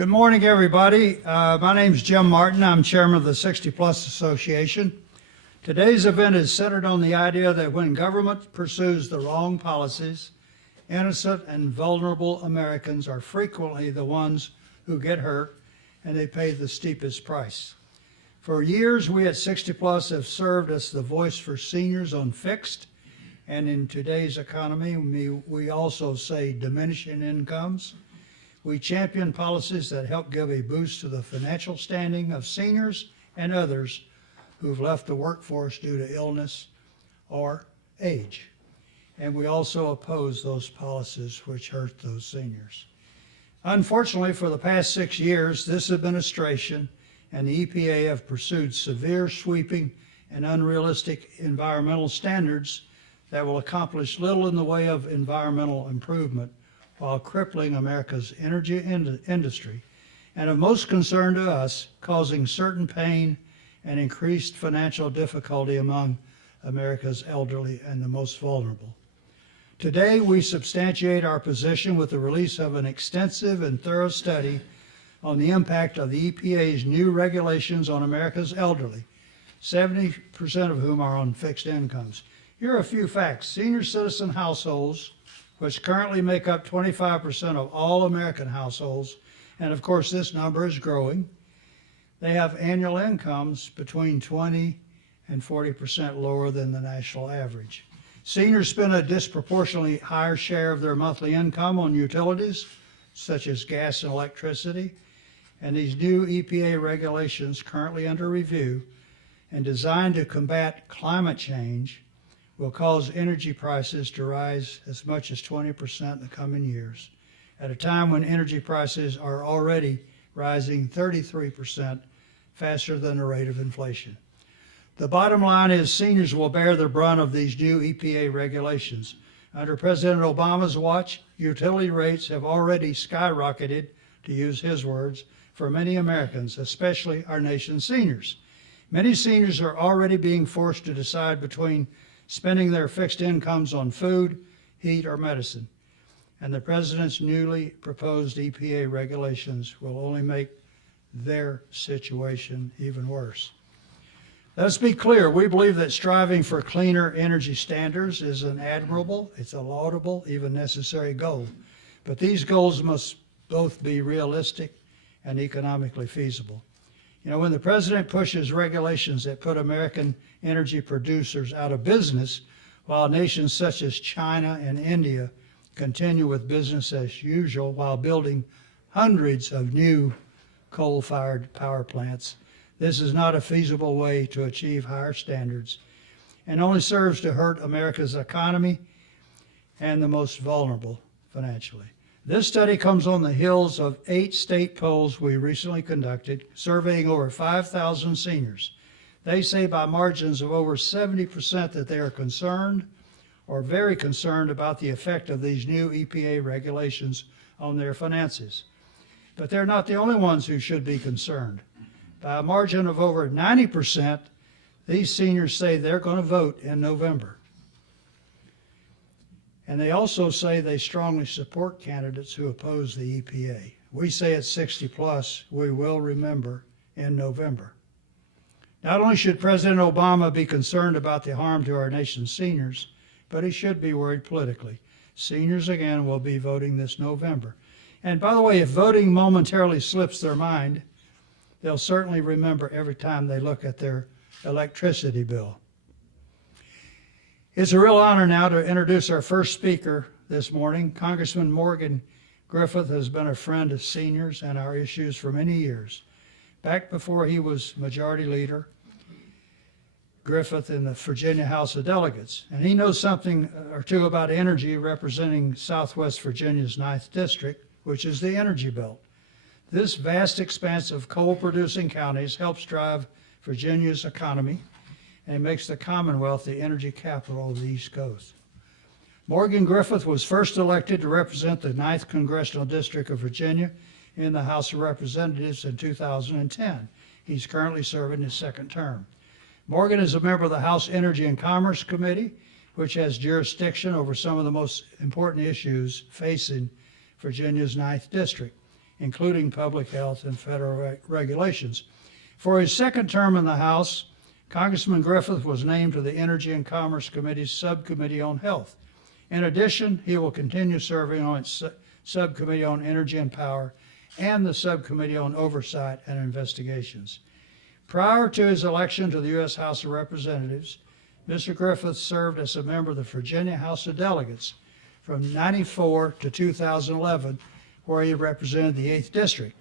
Good morning, everybody. My name's Jim Martin. I'm chairman of the 60 Plus Association. Today's event is centered on the idea that when government pursues the wrong policies, innocent and vulnerable Americans are frequently the ones who get hurt, and they pay the steepest price. For years, we at 60 Plus have served as the voice for seniors on fixed, and in today's economy, we also say diminishing incomes. We champion policies that help give a boost to the financial standing of seniors and others who've left the workforce due to illness or age. And we also oppose those policies which hurt those seniors. Unfortunately, for the past 6 years, this administration and the EPA have pursued severe, sweeping, and unrealistic environmental standards that will accomplish little in the way of environmental improvement while crippling America's energy industry, and of most concern to us, causing certain pain and increased financial difficulty among America's elderly and the most vulnerable. Today, we substantiate our position with the release of an extensive and thorough study on the impact of the EPA's new regulations on America's elderly, 70% of whom are on fixed incomes. Here are a few facts. Senior citizen households, which currently make up 25% of all American households, and of course this number is growing, they have annual incomes between 20 and 40% lower than the national average. Seniors spend a disproportionately higher share of their monthly income on utilities, such as gas and electricity, and these new EPA regulations currently under review and designed to combat climate change will cause energy prices to rise as much as 20% in the coming years, at a time when energy prices are already rising 33% faster than the rate of inflation. The bottom line is seniors will bear the brunt of these new EPA regulations. Under President Obama's watch, utility rates have already skyrocketed, to use his words, for many Americans, especially our nation's seniors. Many seniors are already being forced to decide between spending their fixed incomes on food, heat, or medicine. And the president's newly proposed EPA regulations will only make their situation even worse. Let's be clear, we believe that striving for cleaner energy standards is an admirable, it's a laudable, even necessary goal. But these goals must both be realistic and economically feasible. You know, when the president pushes regulations that put American energy producers out of business, while nations such as China and India continue with business as usual while building hundreds of new coal-fired power plants, this is not a feasible way to achieve higher standards and only serves to hurt America's economy and the most vulnerable financially. This study comes on the heels of 8 state polls we recently conducted, surveying over 5,000 seniors. They say by margins of over 70% that they are concerned or very concerned about the effect of these new EPA regulations on their finances. But they're not the only ones who should be concerned. By a margin of over 90%, these seniors say they're going to vote in November. And they also say they strongly support candidates who oppose the EPA. We say at 60 Plus, we will remember in November. Not only should President Obama be concerned about the harm to our nation's seniors, but he should be worried politically. Seniors, again, will be voting this November. And by the way, if voting momentarily slips their mind, they'll certainly remember every time they look at their electricity bill. It's a real honor now to introduce our first speaker this morning. Congressman Morgan Griffith has been a friend of seniors and our issues for many years. Back before he was Majority Leader, Griffith in the Virginia House of Delegates. And he knows something or two about energy, representing Southwest Virginia's 9th District, which is the energy belt. This vast expanse of coal-producing counties helps drive Virginia's economy and makes the Commonwealth the energy capital of the East Coast. Morgan Griffith was first elected to represent the 9th Congressional District of Virginia in the House of Representatives in 2010. He's currently serving his 2nd term. Morgan is a member of the House Energy and Commerce Committee, which has jurisdiction over some of the most important issues facing Virginia's 9th District. including public health and federal regulations. For his second term in the House, Congressman Griffith was named to the Energy and Commerce Committee's Subcommittee on Health. In addition, he will continue serving on its Subcommittee on Energy and Power and the Subcommittee on Oversight and Investigations. Prior to his election to the U.S. House of Representatives, Mr. Griffith served as a member of the Virginia House of Delegates from 1994 to 2011, where he represented the 8th District.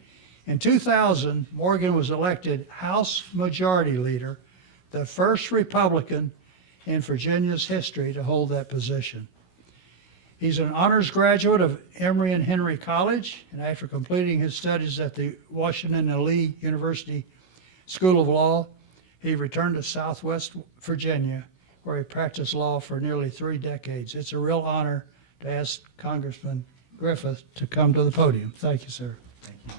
In 2000, Morgan was elected House Majority Leader, the first Republican in Virginia's history to hold that position. He's an honors graduate of Emory and Henry College, and after completing his studies at the Washington and Lee University School of Law, he returned to Southwest Virginia, where he practiced law for nearly 3 decades. It's a real honor to ask Congressman Griffith to come to the podium. Thank you, sir. Thank you.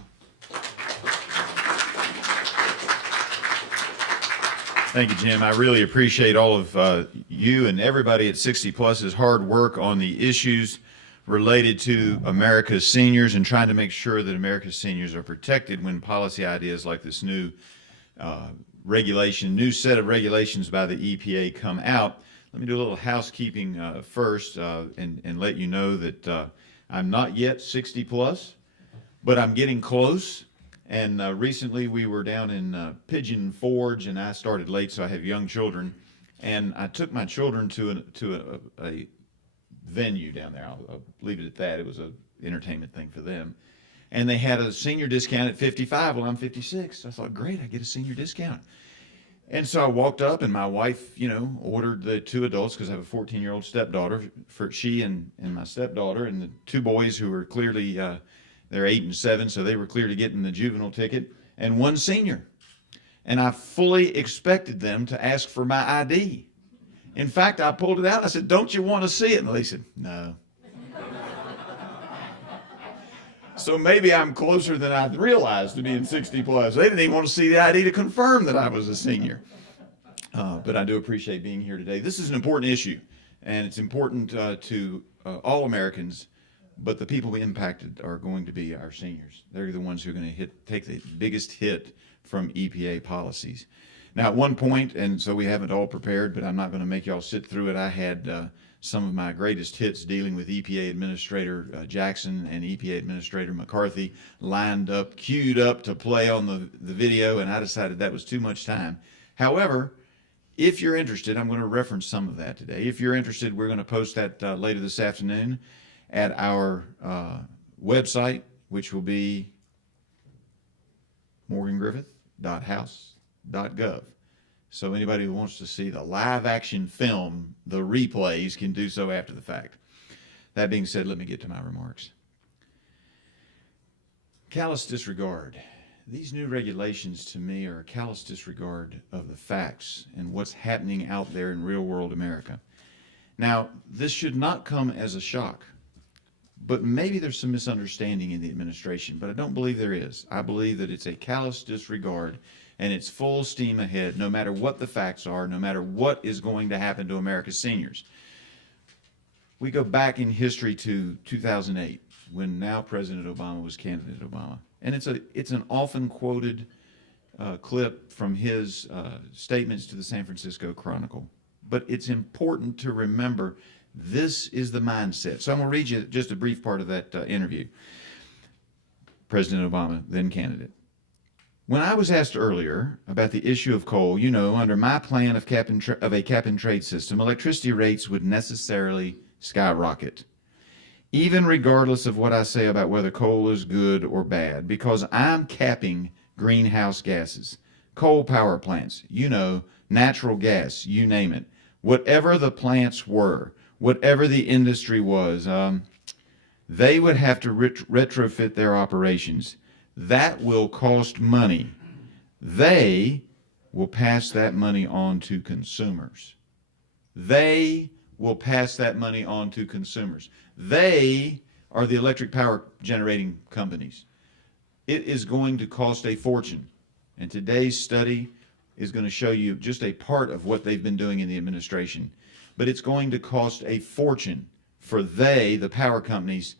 Thank you, Jim. I really appreciate all of you and everybody at 60 Plus's hard work on the issues related to America's seniors and trying to make sure that America's seniors are protected when policy ideas like this new new set of regulations by the EPA come out. Let me do a little housekeeping first and let you know that I'm not yet 60 plus, but I'm getting close. And recently we were down in Pigeon Forge, and I started late, so I have young children. And I took my children to a venue down there. I'll leave it at that. It was an entertainment thing for them. And they had a senior discount at 55. Well, I'm 56. I thought, great, I get a senior discount. And so I walked up, and my wife, ordered the 2 adults, because I have a 14-year-old stepdaughter, for she and my stepdaughter, and the 2 boys who were clearly, they're 8 and 7, so they were clear to get in the juvenile ticket, and 1 senior. And I fully expected them to ask for my ID. In fact, I pulled it out. I said, "Don't you want to see it?" And they said, "No." So maybe I'm closer than I realized to being 60 plus. They didn't even want to see the ID to confirm that I was a senior. But I do appreciate being here today. This is an important issue, and it's important to all Americans, but the people we impacted are going to be our seniors. They're the ones who are going to take the biggest hit from EPA policies. Now, at one point, and so we haven't all prepared, but I'm not going to make y'all sit through it, I had some of my greatest hits dealing with EPA Administrator Jackson and EPA Administrator McCarthy lined up, queued up to play on the video, and I decided that was too much time. However, if you're interested, I'm going to reference some of that today. If you're interested, we're going to post that later this afternoon at our website, which will be morgangriffith.house.gov. So anybody who wants to see the live action film, the replays, can do so after the fact. That being said, let me get to my remarks. Callous disregard. These new regulations to me are a callous disregard of the facts and what's happening out there in real world America. Now, this should not come as a shock, but maybe there's some misunderstanding in the administration, but I don't believe there is. I believe that it's a callous disregard, and it's full steam ahead, no matter what the facts are, no matter what is going to happen to America's seniors. We go back in history to 2008, when now President Obama was candidate Obama. And it's an often quoted clip from his statements to the San Francisco Chronicle. But it's important to remember this is the mindset. So I'm going to read you just a brief part of that interview. President Obama, then candidate. When I was asked earlier about the issue of coal, under my plan of a cap-and-trade system, electricity rates would necessarily skyrocket, even regardless of what I say about whether coal is good or bad, because I'm capping greenhouse gases, coal power plants, natural gas, you name it. Whatever the plants were, whatever the industry was, they would have to retrofit their operations. That will cost money. They will pass that money on to consumers. They will pass that money on to consumers. They are the electric power generating companies. It is going to cost a fortune. And today's study is going to show you just a part of what they've been doing in the administration. But it's going to cost a fortune for the power companies,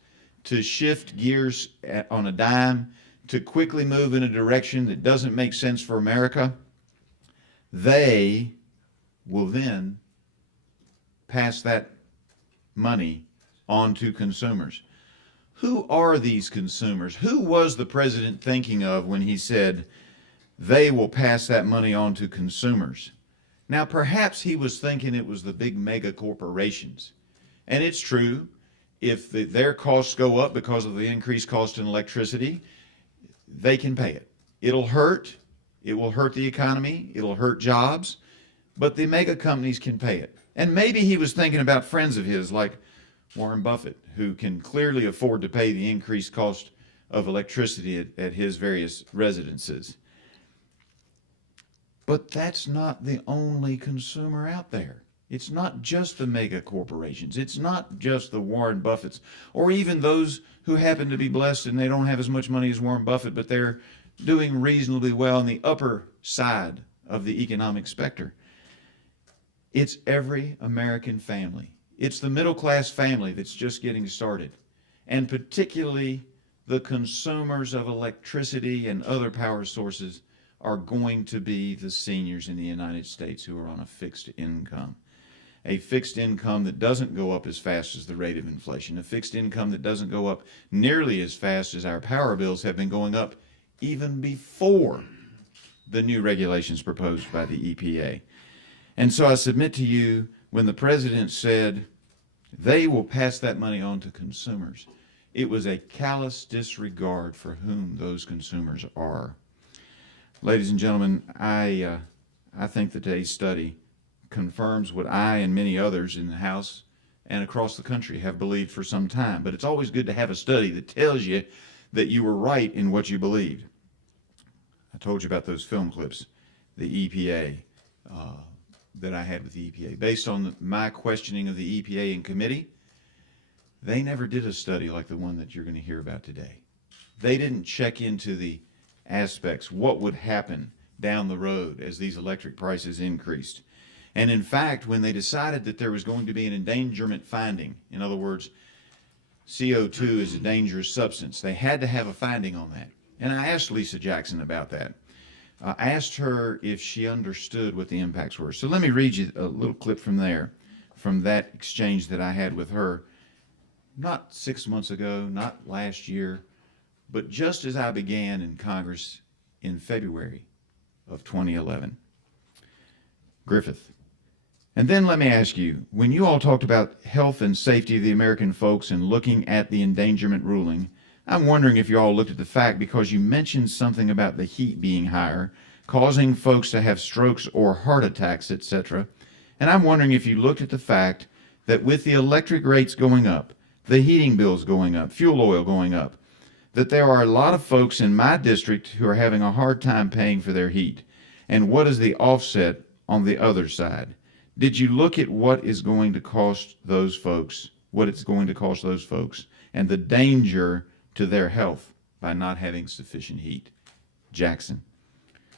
to shift gears on a dime, to quickly move in a direction that doesn't make sense for America, they will then pass that money on to consumers. Who are these consumers? Who was the president thinking of when he said they will pass that money on to consumers? Now, perhaps he was thinking it was the big mega corporations. And it's true, if their costs go up because of the increased cost in electricity, they can pay it. It'll hurt. It will hurt the economy. It'll hurt jobs. But the mega companies can pay it. And maybe he was thinking about friends of his like Warren Buffett, who can clearly afford to pay the increased cost of electricity at his various residences. But that's not the only consumer out there. It's not just the mega corporations. It's not just the Warren Buffetts, or even those who happen to be blessed and they don't have as much money as Warren Buffett, but they're doing reasonably well on the upper side of the economic spectrum. It's every American family. It's the middle-class family that's just getting started, and particularly the consumers of electricity and other power sources are going to be the seniors in the United States who are on a fixed income. A fixed income that doesn't go up as fast as the rate of inflation, a fixed income that doesn't go up nearly as fast as our power bills have been going up even before the new regulations proposed by the EPA. And so I submit to you, when the president said they will pass that money on to consumers, it was a callous disregard for whom those consumers are. Ladies and gentlemen, I think that today's study confirms what I and many others in the House and across the country have believed for some time. But it's always good to have a study that tells you that you were right in what you believed. I told you about those film clips, the EPA, that I had with the EPA. Based on my questioning of the EPA in committee, they never did a study like the one that you're going to hear about today. They didn't check into the aspects, what would happen down the road as these electric prices increased. And in fact, when they decided that there was going to be an endangerment finding, in other words, CO2 is a dangerous substance, they had to have a finding on that. And I asked Lisa Jackson about that. I asked her if she understood what the impacts were. So let me read you a little clip from there, from that exchange that I had with her, not 6 months ago, not last year, but just as I began in Congress in February of 2011. Griffith. And then let me ask you, when you all talked about health and safety of the American folks and looking at the endangerment ruling, I'm wondering if you all looked at the fact, because you mentioned something about the heat being higher, causing folks to have strokes or heart attacks, etc. And I'm wondering if you looked at the fact that with the electric rates going up, the heating bills going up, fuel oil going up, that there are a lot of folks in my district who are having a hard time paying for their heat. And what is the offset on the other side? Did you look at what is going to cost those folks, what it's going to cost those folks, and the danger to their health by not having sufficient heat? Jackson.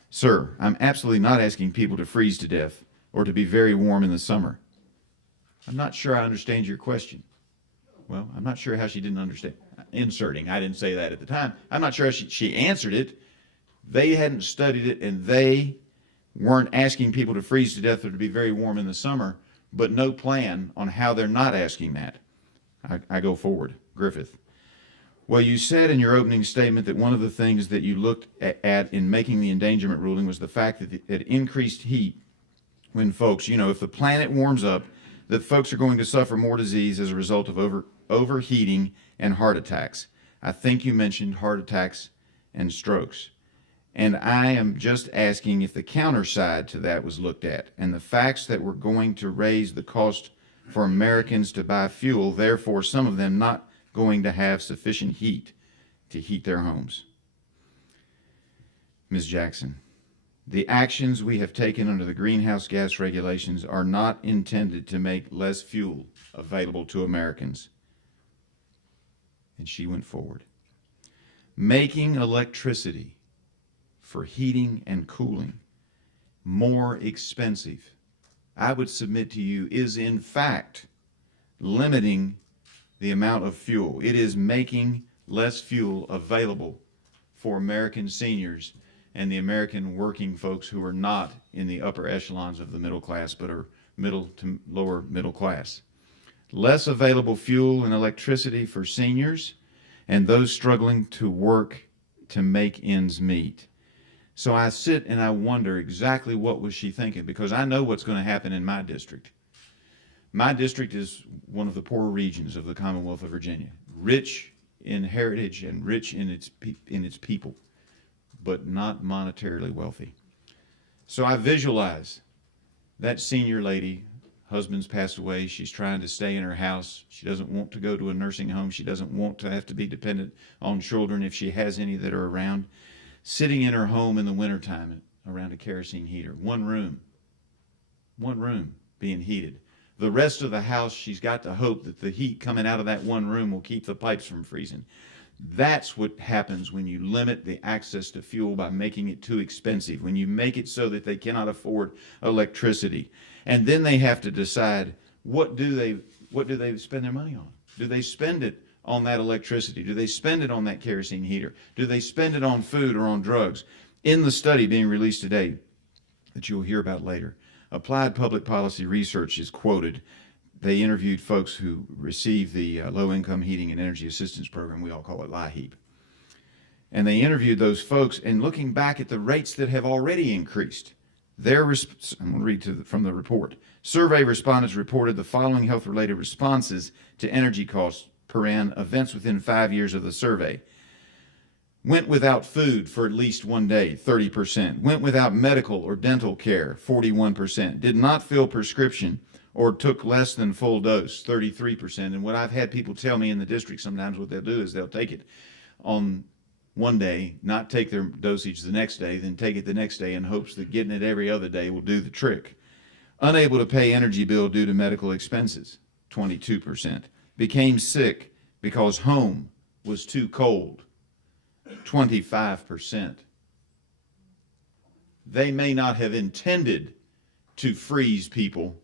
Sir, I'm absolutely not asking people to freeze to death or to be very warm in the summer. I'm not sure I understand your question. Well, I'm not sure how she didn't understand. Inserting, I didn't say that at the time. I'm not sure how she answered it. They hadn't studied it, and they weren't asking people to freeze to death or to be very warm in the summer, but no plan on how they're not asking that. I go forward. Griffith. Well, you said in your opening statement that one of the things that you looked at in making the endangerment ruling was the fact that it increased heat when folks, if the planet warms up, that folks are going to suffer more disease as a result of overheating and heart attacks. I think you mentioned heart attacks and strokes. And I am just asking if the counter side to that was looked at, and the facts that we're going to raise the cost for Americans to buy fuel, therefore some of them not going to have sufficient heat to heat their homes. Ms. Jackson, the actions we have taken under the greenhouse gas regulations are not intended to make less fuel available to Americans. And she went forward. Making electricity for heating and cooling more expensive, I would submit to you, is in fact limiting the amount of fuel. It is making less fuel available for American seniors and the American working folks who are not in the upper echelons of the middle class but are middle to lower middle class. Less available fuel and electricity for seniors and those struggling to work to make ends meet. So I sit and I wonder exactly what was she thinking, because I know what's going to happen in my district. My district is one of the poorer regions of the Commonwealth of Virginia, rich in heritage and rich in its people, but not monetarily wealthy. So I visualize that senior lady, husband's passed away, she's trying to stay in her house, she doesn't want to go to a nursing home, she doesn't want to have to be dependent on children if she has any that are around, sitting in her home in the wintertime around a kerosene heater, one room being heated. The rest of the house, she's got to hope that the heat coming out of that one room will keep the pipes from freezing. That's what happens when you limit the access to fuel by making it too expensive, when you make it so that they cannot afford electricity. And then they have to decide, what do they spend their money on? Do they spend it on that electricity? Do they spend it on that kerosene heater? Do they spend it on food or on drugs? In the study being released today that you'll hear about later, Applied Public Policy Research is quoted. They interviewed folks who received the Low-Income Heating and Energy Assistance Program, we all call it LIHEAP. And they interviewed those folks, and looking back at the rates that have already increased, I'm going to read from the report. Survey respondents reported the following health-related responses to energy costs per annum events within 5 years of the survey. Went without food for at least 1 day, 30%. Went without medical or dental care, 41%. Did not fill prescription or took less than full dose, 33%. And what I've had people tell me in the district sometimes, what they'll do is they'll take it on 1 day, not take their dosage the next day, then take it the next day in hopes that getting it every other day will do the trick. Unable to pay energy bill due to medical expenses, 22%. Became sick because home was too cold, 25%. They may not have intended to freeze people,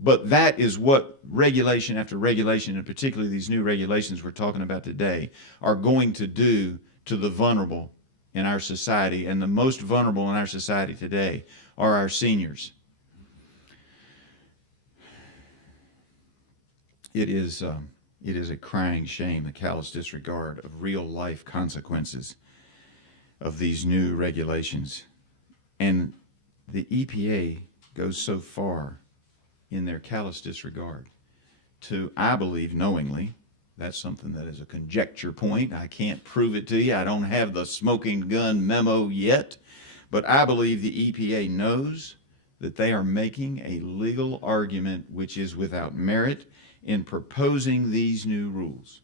but that is what regulation after regulation, and particularly these new regulations we're talking about today, are going to do to the vulnerable in our society. And the most vulnerable in our society today are our seniors. It is a crying shame, the callous disregard of real life consequences of these new regulations. And the EPA goes so far in their callous disregard to, I believe, knowingly, that's something that is a conjecture point. I can't prove it to you. I don't have the smoking gun memo yet, but I believe the EPA knows that they are making a legal argument which is without merit in proposing these new rules.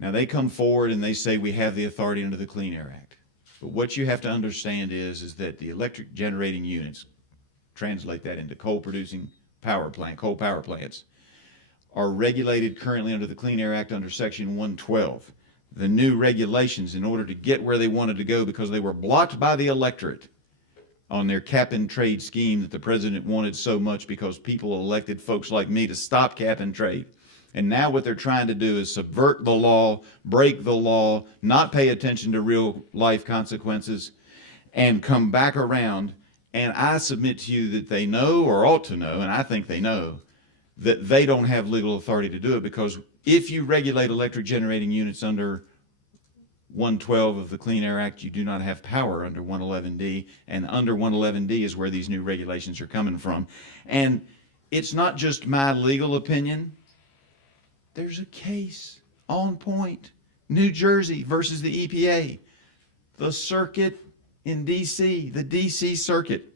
Now, they come forward and they say we have the authority under the Clean Air Act. But what you have to understand is that the electric generating units, translate that into coal power plants, are regulated currently under the Clean Air Act under Section 112. The new regulations, in order to get where they wanted to go, because they were blocked by the electorate on their cap and trade scheme that the president wanted so much, because people elected folks like me to stop cap and trade. And now what they're trying to do is subvert the law, break the law, not pay attention to real life consequences, and come back around. And I submit to you that they know, or ought to know, and I think they know, that they don't have legal authority to do it, because if you regulate electric generating units under 112 of the Clean Air Act, you do not have power under 111D, and under 111D is where these new regulations are coming from. And it's not just my legal opinion. There's a case on point. New Jersey versus the EPA. The circuit in D.C., the D.C. circuit.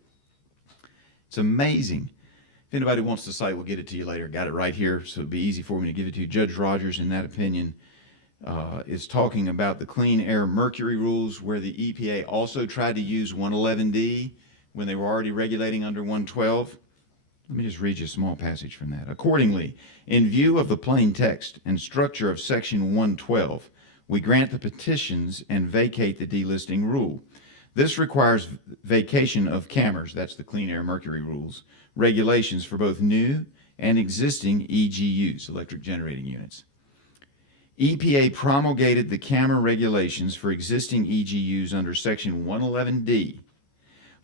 It's amazing. If anybody wants the site, we'll get it to you later. Got it right here, so it'll be easy for me to give it to you. Judge Rogers, in that opinion, is talking about the clean air mercury rules, where the EPA also tried to use 111D when they were already regulating under 112. Let me just read you a small passage from that. Accordingly, in view of the plain text and structure of Section 112, we grant the petitions and vacate the delisting rule. This requires vacation of CAMRs, that's the Clean Air Mercury Rules, regulations for both new and existing EGUs, electric generating units. EPA promulgated the camera regulations for existing EGUs under Section 111D,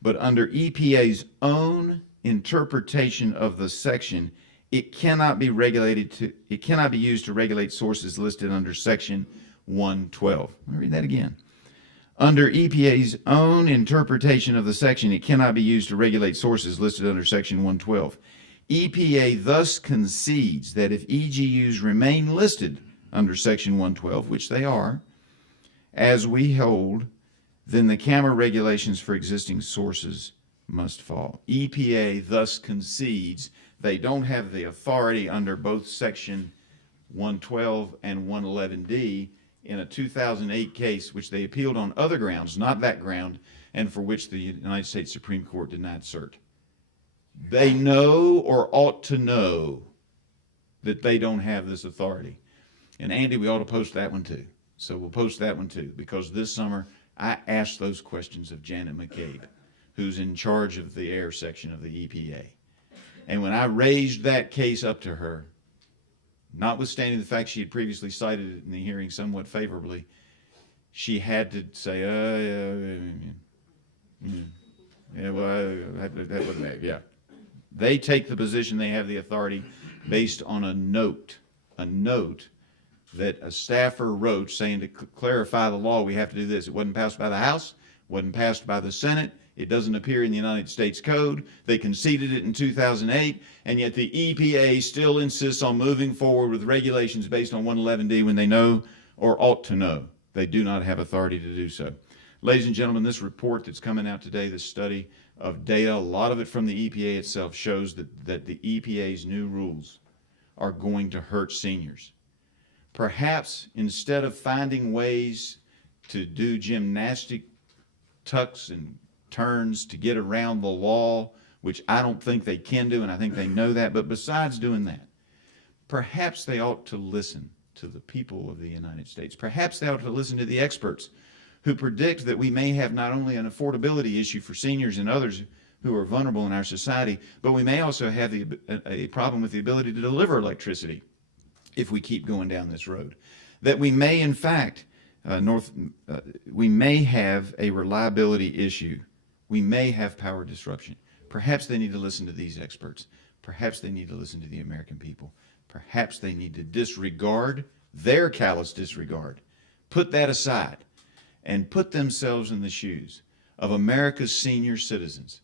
but under EPA's own interpretation of the section, it cannot be used to regulate sources listed under Section 112. Let me read that again. Under EPA's own interpretation of the section, it cannot be used to regulate sources listed under Section 112. EPA thus concedes that if EGUs remain listed under Section 112, which they are, as we hold, then the camera regulations for existing sources must fall. EPA thus concedes they don't have the authority under both Section 112 and 111D in a 2008 case which they appealed on other grounds, not that ground, and for which the United States Supreme Court denied cert. They know or ought to know that they don't have this authority. And Andy, we ought to post that one too. So we'll post that one too, because this summer I asked those questions of Janet McCabe, who's in charge of the air section of the EPA. And when I raised that case up to her, notwithstanding the fact she had previously cited it in the hearing somewhat favorably, she had to say, yeah. They take the position they have the authority based on a note that a staffer wrote saying to clarify the law, we have to do this. It wasn't passed by the House, wasn't passed by the Senate. It doesn't appear in the United States Code. They conceded it in 2008, and yet the EPA still insists on moving forward with regulations based on 111D when they know or ought to know they do not have authority to do so. Ladies and gentlemen, this report that's coming out today, this study of data, a lot of it from the EPA itself, shows that the EPA's new rules are going to hurt seniors. Perhaps instead of finding ways to do gymnastic tucks and turns to get around the law, which I don't think they can do, and I think they know that, but besides doing that, perhaps they ought to listen to the people of the United States. Perhaps they ought to listen to the experts who predict that we may have not only an affordability issue for seniors and others who are vulnerable in our society, but we may also have a problem with the ability to deliver electricity if we keep going down this road. That we may, in fact, we may have a reliability issue. We may have power disruption. Perhaps they need to listen to these experts. Perhaps they need to listen to the American people. Perhaps they need to disregard their callous disregard, put that aside, and put themselves in the shoes of America's senior citizens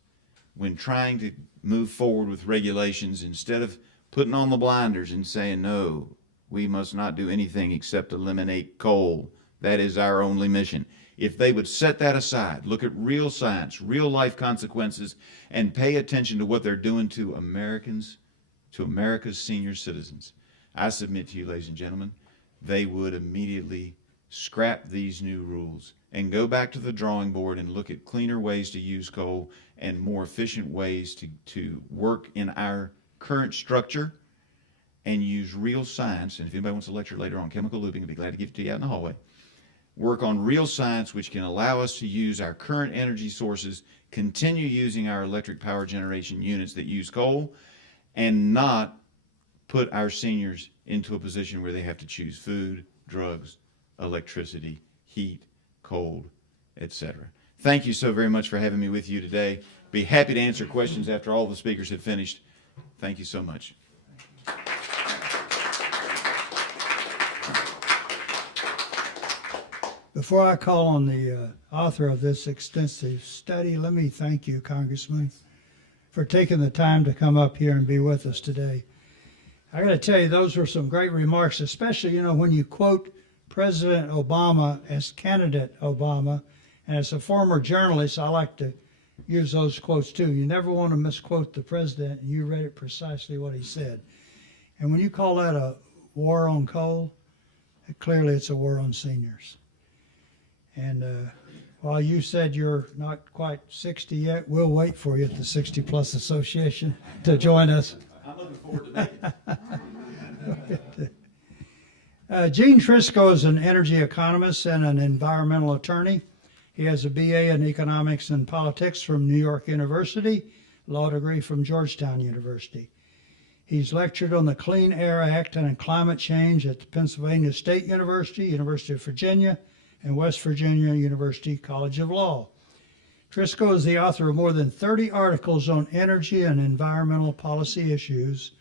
when trying to move forward with regulations, instead of putting on the blinders and saying, no, we must not do anything except eliminate coal. That is our only mission. If they would set that aside, look at real science, real life consequences, and pay attention to what they're doing to Americans, to America's senior citizens, I submit to you, ladies and gentlemen, they would immediately scrap these new rules and go back to the drawing board and look at cleaner ways to use coal and more efficient ways to work in our current structure and use real science. And if anybody wants a lecture later on chemical looping, I'd be glad to give it to you out in the hallway. Work on real science which can allow us to use our current energy sources, continue using our electric power generation units that use coal, and not put our seniors into a position where they have to choose food, drugs, electricity, heat, cold, etc. Thank you so very much for having me with you today. Be happy to answer questions after all the speakers have finished. Thank you so much. Before I call on the author of this extensive study, let me thank you, Congressman, for taking the time to come up here and be with us today. I got to tell you, those were some great remarks, especially, when you quote President Obama as candidate Obama. And as a former journalist, I like to use those quotes too. You never want to misquote the president, and you read it precisely what he said. And when you call that a war on coal, clearly it's a war on seniors. And while you said you're not quite 60 yet, we'll wait for you at the 60 Plus Association to join us. I'm looking forward to making it. Gene Trisko is an energy economist and an environmental attorney. He has a BA in economics and politics from New York University, law degree from Georgetown University. He's lectured on the Clean Air Act and on climate change at the Pennsylvania State University, University of Virginia, and West Virginia University College of Law. Trisko is the author of more than 30 articles on energy and environmental policy issues,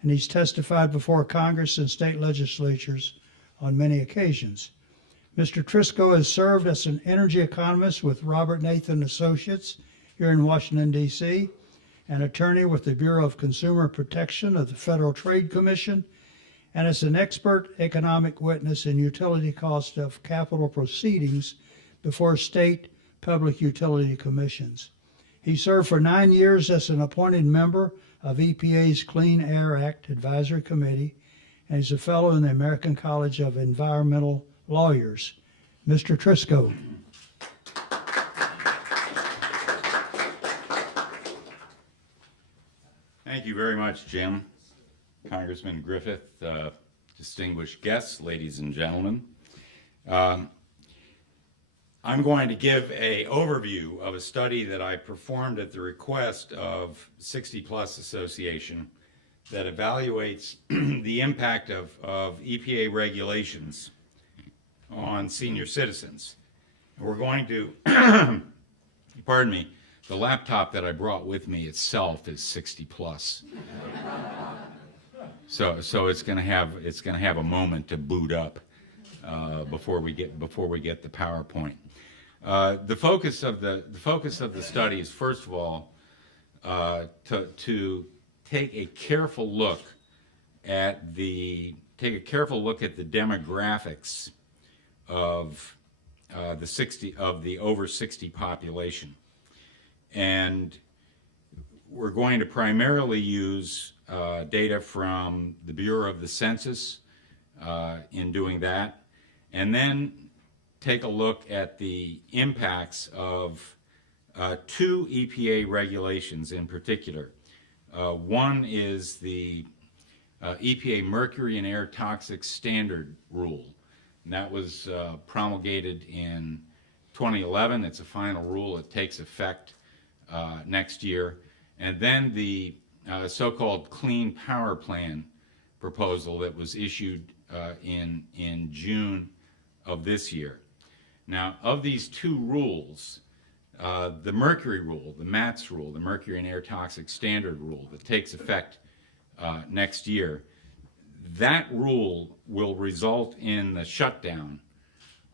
and he's testified before Congress and state legislatures on many occasions. Mr. Trisko has served as an energy economist with Robert Nathan Associates here in Washington, D.C., an attorney with the Bureau of Consumer Protection of the Federal Trade Commission, and as an expert economic witness in utility cost of capital proceedings before state public utility commissions. He served for 9 years as an appointed member of EPA's Clean Air Act Advisory Committee, and he's a fellow in the American College of Environmental Lawyers. Mr. Trisko. Thank you very much, Jim. Congressman Griffith, distinguished guests, ladies and gentlemen. I'm going to give an overview of a study that I performed at the request of 60 Plus Association that evaluates the impact of EPA regulations on senior citizens. We're going to, pardon me, the laptop that I brought with me itself is 60 plus. So it's going to have a moment to boot up before we get the PowerPoint. The focus of the study is, first of all, to take a careful look at the demographics of the over 60 population, and we're going to primarily use data from the Bureau of the Census in doing that, and then take a look at the impacts of two EPA regulations in particular. One is the EPA Mercury and Air Toxic Standard Rule, and that was promulgated in 2011. It's a final rule. It takes effect next year. And then the so-called Clean Power Plan proposal that was issued in June of this year. Now, of these two rules, the Mercury rule, the MATS rule, the Mercury and Air Toxic Standard Rule that takes effect next year, that rule will result in the shutdown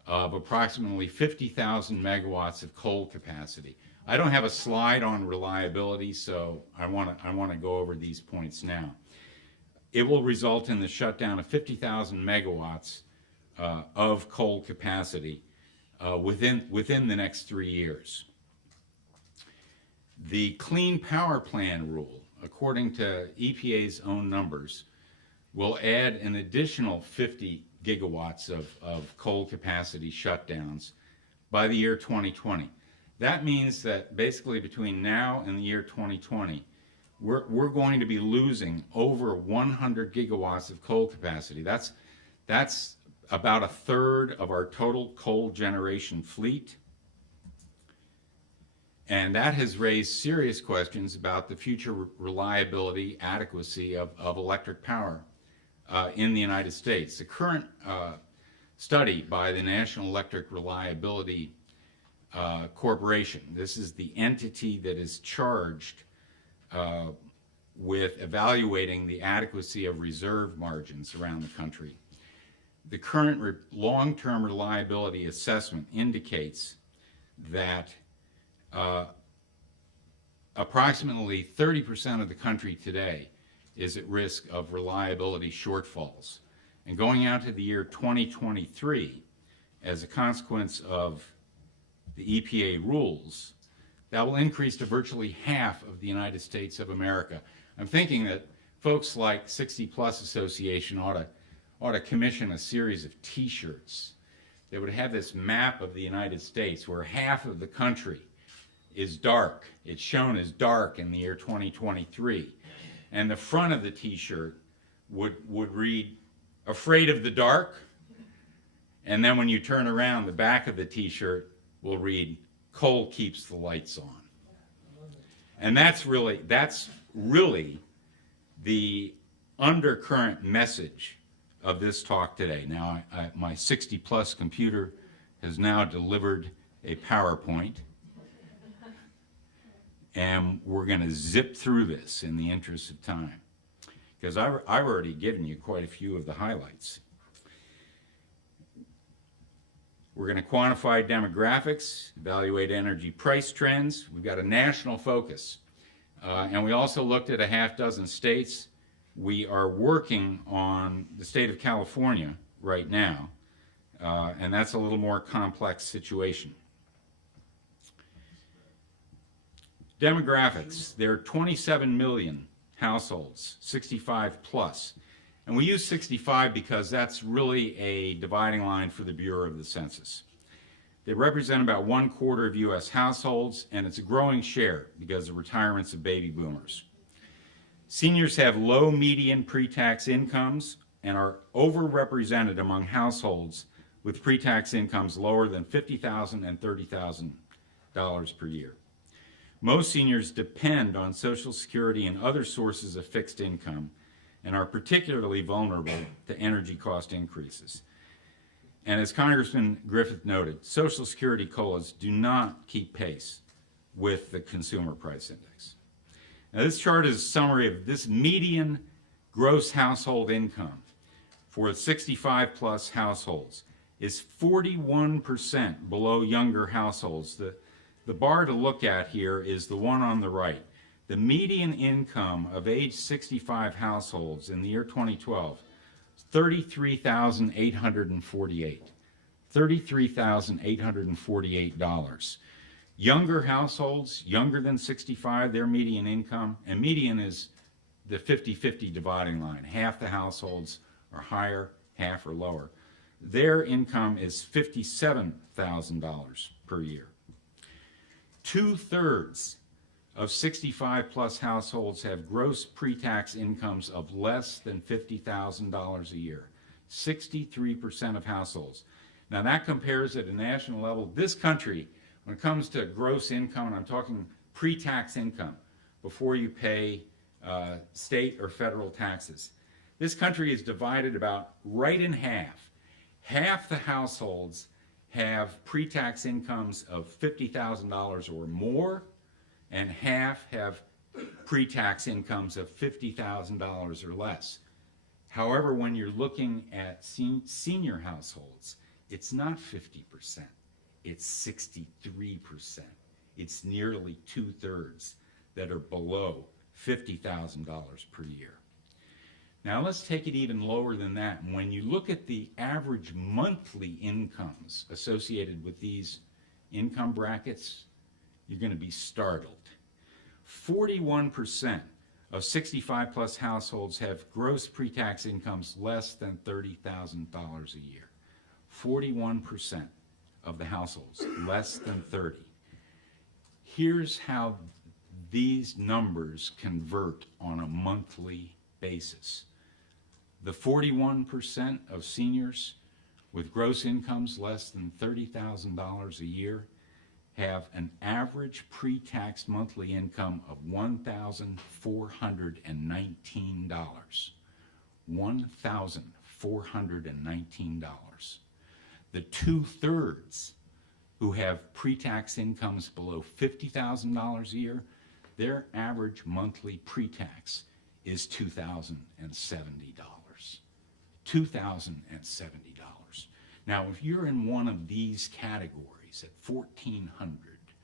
of approximately 50,000 megawatts of coal capacity. I don't have a slide on reliability, so I want to go over these points now. It will result in the shutdown of 50,000 megawatts of coal capacity within the next 3 years. The Clean Power Plan rule, according to EPA's own numbers, will add an additional 50 gigawatts of coal capacity shutdowns by the year 2020. That means that basically between now and the year 2020, we're going to be losing over 100 gigawatts of coal capacity. That's about a third of our total coal generation fleet. And that has raised serious questions about the future reliability, adequacy of electric power in the United States. The current study by the National Electric Reliability Corporation, this is the entity that is charged with evaluating the adequacy of reserve margins around the country. The current long-term reliability assessment indicates that approximately 30% of the country today is at risk of reliability shortfalls. And going out to the year 2023, as a consequence of the EPA rules, that will increase to virtually half of the United States of America. I'm thinking that folks like 60 Plus Association ought to commission a series of t-shirts that would have this map of the United States where half of the country is dark. It's shown as dark in the year 2023. And the front of the t-shirt would read, "Afraid of the dark?" And then when you turn around, the back of the t-shirt will read, "Coal keeps the lights on." And that's really the undercurrent message of this talk today. Now, my 60-plus computer has now delivered a PowerPoint, and we're going to zip through this in the interest of time, because I've already given you quite a few of the highlights. We're going to quantify demographics, evaluate energy price trends. We've got a national focus. And we also looked at a half dozen states. We are working on the state of California right now, and that's a little more complex situation. Demographics, there are 27 million households, 65 plus. And we use 65 because that's really a dividing line for the Bureau of the Census. They represent about 1/4 of U.S. households, and it's a growing share because of retirements of baby boomers. Seniors have low median pre-tax incomes and are overrepresented among households with pre-tax incomes lower than $50,000 and $30,000 per year. Most seniors depend on Social Security and other sources of fixed income and are particularly vulnerable to energy cost increases. And as Congressman Griffith noted, Social Security COLAs do not keep pace with the Consumer Price Index. Now, this chart is a summary of this median gross household income for 65 plus households is 41% below younger households. The bar to look at here is the one on the right. The median income of age 65 households in the year 2012 is $33,848. $33,848. Younger households, younger than 65, their median income, and median is the 50-50 dividing line. Half the households are higher, half are lower. Their income is $57,000 per year. 2/3 of 65 plus households have gross pre-tax incomes of less than $50,000 a year. 63% of households. Now that compares at a national level. This country, when it comes to gross income, and I'm talking pre-tax income before you pay state or federal taxes, this country is divided about right in half. Half the households have pre-tax incomes of $50,000 or more, and half have pre-tax incomes of $50,000 or less. However, when you're looking at senior households, it's not 50%, it's 63%. It's nearly 2/3 that are below $50,000 per year. Now let's take it even lower than that. And when you look at the average monthly incomes associated with these income brackets, you're going to be startled. 41% of 65 plus households have gross pre-tax incomes less than $30,000 a year. 41% of the households, less than 30. Here's how these numbers convert on a monthly basis. The 41% of seniors with gross incomes less than $30,000 a year have an average pre-tax monthly income of $1,419. $1,419. The 2/3 who have pre-tax incomes below $50,000 a year, their average monthly pre-tax is $2,070. $2,070. Now, if you're in one of these categories at $1,400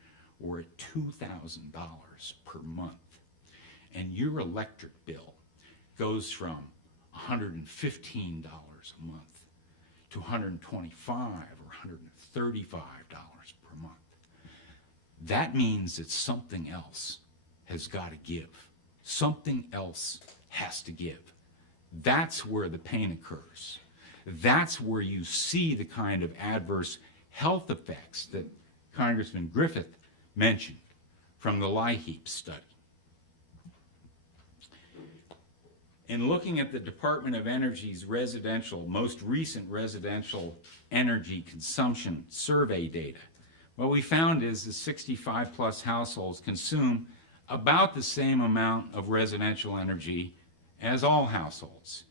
or at $2,000 per month, and your electric bill goes from $115 a month to $125 or $135 per month, that means that something else has got to give. Something else has to give. That's where the pain occurs. That's where you see the kind of adverse health effects that Congressman Griffith mentioned from the LIHEAP study. In looking at the Department of Energy's most recent residential energy consumption survey data, what we found is that 65 plus households consume about the same amount of residential energy as all households.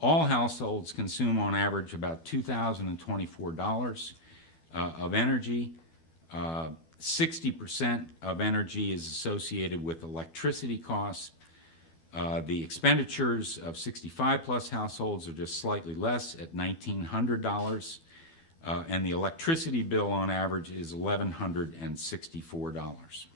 All households consume on average about $2,024 of energy. 60% of energy is associated with electricity costs. The expenditures of 65 plus households are just slightly less at $1,900. And the electricity bill on average is $1,164.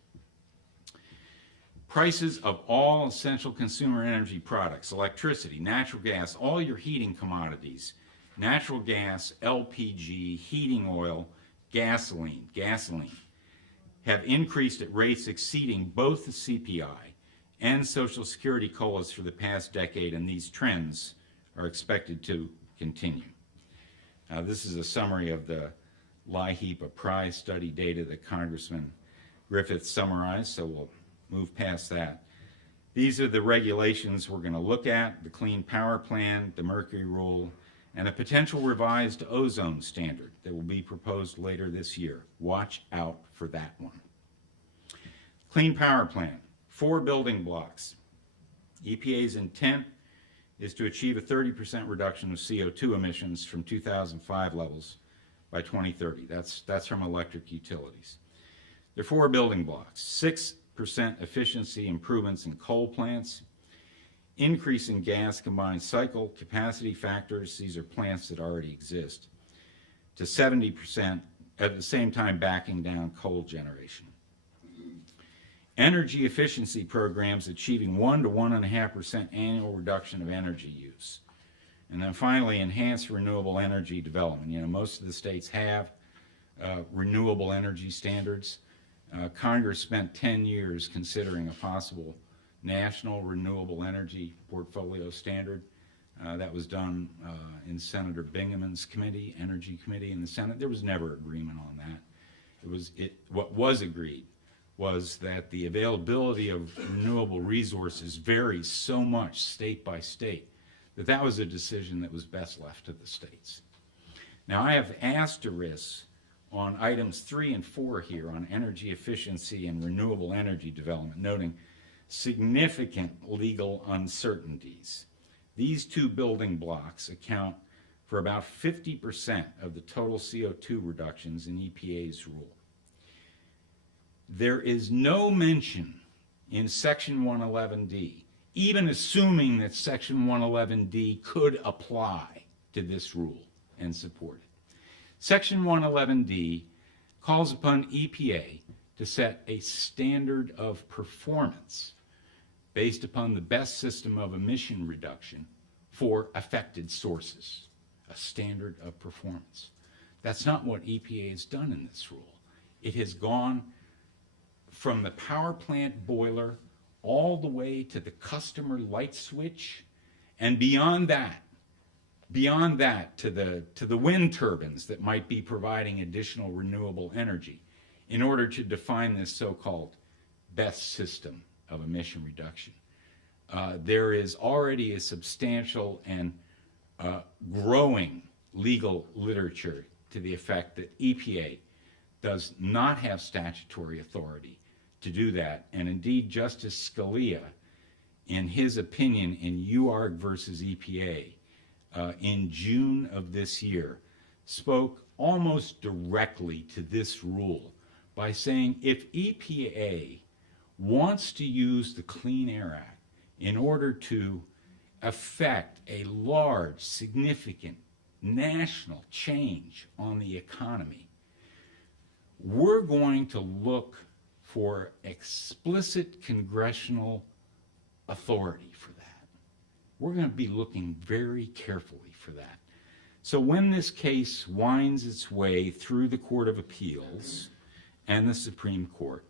Prices of all essential consumer energy products, electricity, natural gas, all your heating commodities, natural gas, LPG, heating oil, gasoline, have increased at rates exceeding both the CPI and Social Security COLAs for the past decade, and these trends are expected to continue. This is a summary of the LIHEAP prize study data that Congressman Griffith summarized, so we'll move past that. These are the regulations we're going to look at: the Clean Power Plan, the Mercury Rule, and a potential revised ozone standard that will be proposed later this year. Watch out for that one. Clean Power Plan, 4 building blocks. EPA's intent is to achieve a 30% reduction of CO2 emissions from 2005 levels by 2030. That's from electric utilities. There are 4 building blocks: 6% efficiency improvements in coal plants, increasing gas combined cycle capacity factors, these are plants that already exist, to 70%, at the same time backing down coal generation. Energy efficiency programs achieving 1 to 1.5% annual reduction of energy use. And then finally, enhanced renewable energy development. You know, most of the states have renewable energy standards. Congress spent 10 years considering a possible national renewable energy portfolio standard. That was done in Senator Bingham's committee, Energy Committee in the Senate. There was never agreement on that. What was agreed was that the availability of renewable resources varies so much state by state that was a decision that was best left to the states. Now, I have asterisks on items 3 and 4 here on energy efficiency and renewable energy development, noting significant legal uncertainties. These 2 building blocks account for about 50% of the total CO2 reductions in EPA's rule. There is no mention in Section 111D, even assuming that Section 111D could apply to this rule and support it. Section 111D calls upon EPA to set a standard of performance based upon the best system of emission reduction for affected sources, a standard of performance. That's not what EPA has done in this rule. It has gone from the power plant boiler all the way to the customer light switch, and beyond that to the wind turbines that might be providing additional renewable energy in order to define this so-called best system of emission reduction. There is already a substantial and growing legal literature to the effect that EPA does not have statutory authority to do that. And indeed, Justice Scalia, in his opinion in UARG versus EPA in June of this year, spoke almost directly to this rule by saying if EPA wants to use the Clean Air Act in order to affect a large, significant national change on the economy, we're going to look for explicit congressional authority for that. We're going to be looking very carefully for that. So when this case winds its way through the Court of Appeals and the Supreme Court,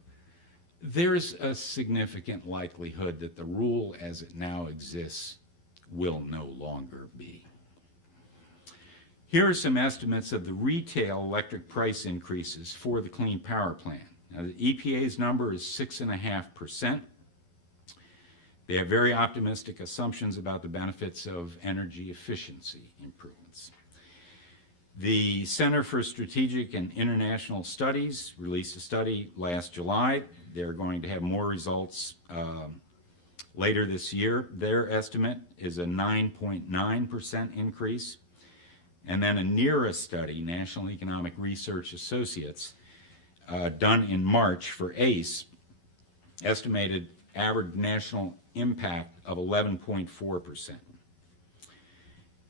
there's a significant likelihood that the rule as it now exists will no longer be. Here are some estimates of the retail electric price increases for the Clean Power Plan. Now, the EPA's number is 6.5%. They have very optimistic assumptions about the benefits of energy efficiency improvements. The Center for Strategic and International Studies released a study last July. They're going to have more results Later this year, their estimate is a 9.9% increase. And then a NERA study, National Economic Research Associates, done in March for ACE, estimated average national impact of 11.4%.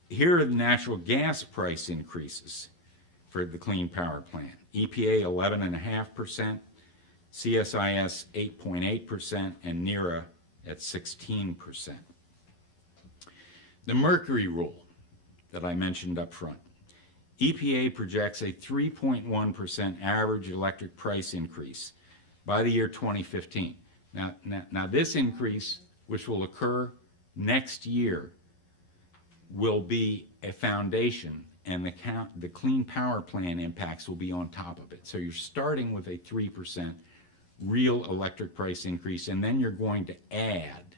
Here are the natural gas price increases for the Clean Power Plan. EPA 11.5%, CSIS 8.8%, and NERA at 16%. The mercury rule that I mentioned up front. EPA projects a 3.1% average electric price increase by the year 2015. Now this increase, which will occur next year, will be a foundation, and the Clean Power Plan impacts will be on top of it. So you're starting with a 3% real electric price increase, and then you're going to add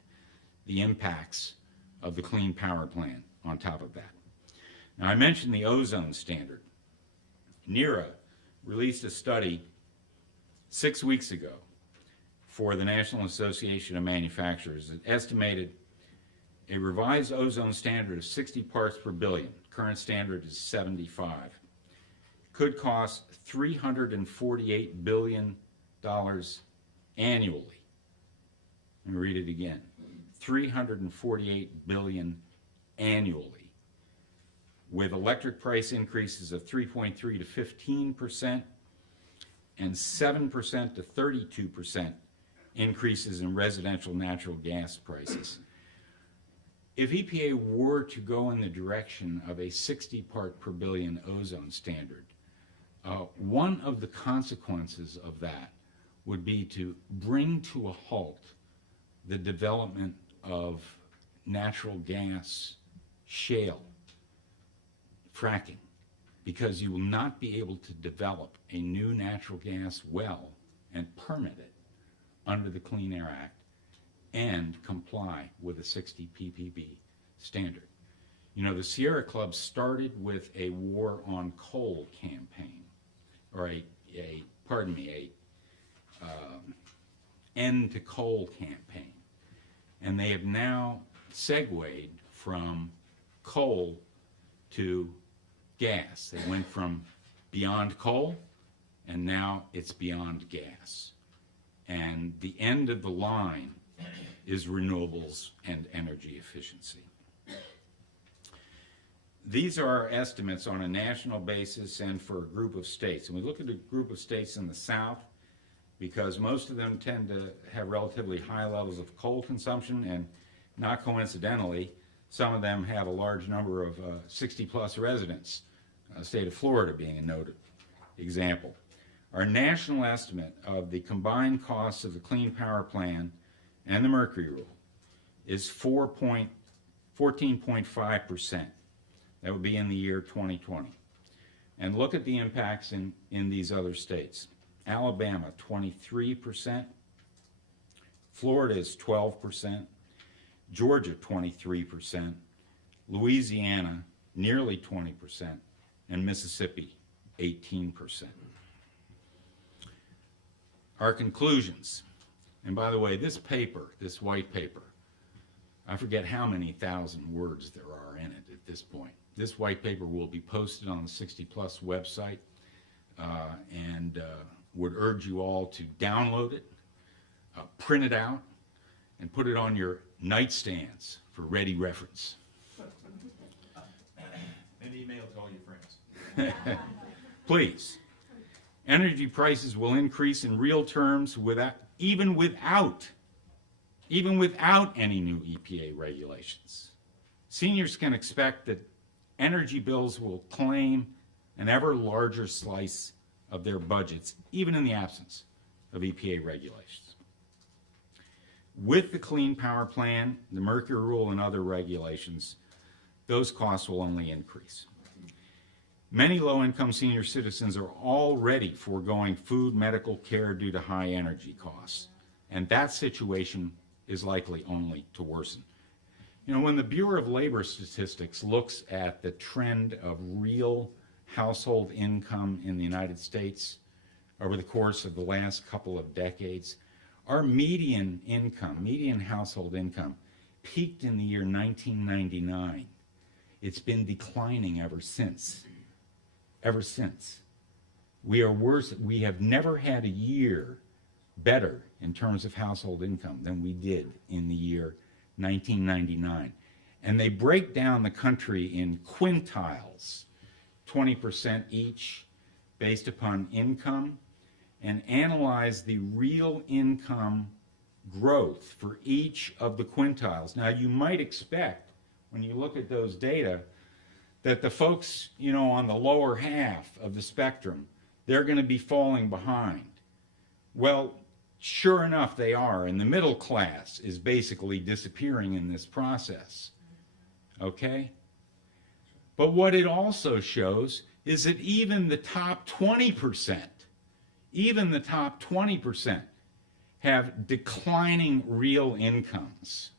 the impacts of the Clean Power Plan on top of that. Now, I mentioned the ozone standard. NERA released a study 6 weeks ago for the National Association of Manufacturers that estimated a revised ozone standard of 60 parts per billion. Current standard is 75. Could cost $348 billion annually. Let me read it again. $348 billion annually, with electric price increases of 3.3 to 15% and 7% to 32% increases in residential natural gas prices. If EPA were to go in the direction of a 60 part per billion ozone standard, one of the consequences of that would be to bring to a halt the development of natural gas shale fracking, because you will not be able to develop a new natural gas well and permit it under the Clean Air Act and comply with a 60 ppb standard. You know, the Sierra Club started with a war on coal campaign, or a end to coal campaign. And they have now segued from coal to gas. They went from beyond coal, and now it's beyond gas. And the end of the line is renewables and energy efficiency. These are our estimates on a national basis and for a group of states. And we look at a group of states in the South because most of them tend to have relatively high levels of coal consumption, and not coincidentally, some of them have a large number of 60-plus residents, state of Florida being a noted example. Our national estimate of the combined costs of the Clean Power Plan and the Mercury Rule is 14.5%. That would be in the year 2020. And look at the impacts in these other states. Alabama, 23%. Florida is 12%. Georgia, 23%. Louisiana, nearly 20%. And Mississippi, 18%. Our conclusions. And by the way, this paper, this white paper, I forget how many thousand words there are in it at this point. This white paper will be posted on the 60 Plus website, and would urge you all to download it, print it out, and put it on your nightstands for ready reference. And email to all your friends. Please. Energy prices will increase in real terms even without any new EPA regulations. Seniors can expect that energy bills will claim an ever larger slice of their budgets, even in the absence of EPA regulations. With the Clean Power Plan, the Mercury Rule, and other regulations, those costs will only increase. Many low-income senior citizens are already foregoing food, medical care due to high energy costs, and that situation is likely only to worsen. You know, when the Bureau of Labor Statistics looks at the trend of real household income in the United States over the course of the last couple of decades, our median income, median household income, peaked in the year 1999. It's been declining ever since. Ever since. We are worse. We have never had a year better in terms of household income than we did in the year 1999. And they break down the country in quintiles, 20% each, based upon income, and analyze the real income growth for each of the quintiles. Now, you might expect, when you look at those data, that the folks, on the lower half of the spectrum, they're going to be falling behind. Well, sure enough, they are, and the middle class is basically disappearing in this process. Okay? But what it also shows is that even the top 20%, have declining real incomes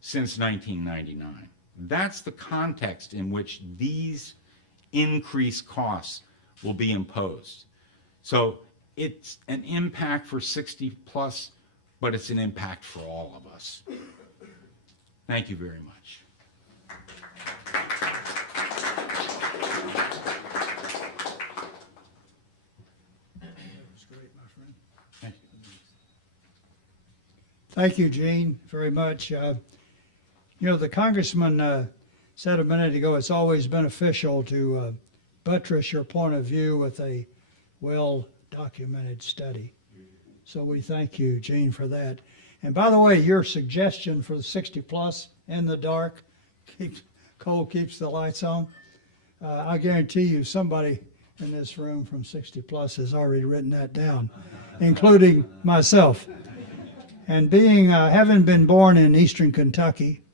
since 1999. That's the context in which these increased costs will be imposed. So it's an impact for 60 plus, but it's an impact for all of us. Thank you very much. Thank you, Gene, very much. The congressman said a minute ago it's always beneficial to buttress your point of view with a well-documented study. So we thank you, Gene, for that. And by the way, your suggestion for the 60 plus in the dark, coal keeps the lights on. I guarantee you somebody in this room from 60 plus has already written that down, including myself. And having been born in eastern Kentucky,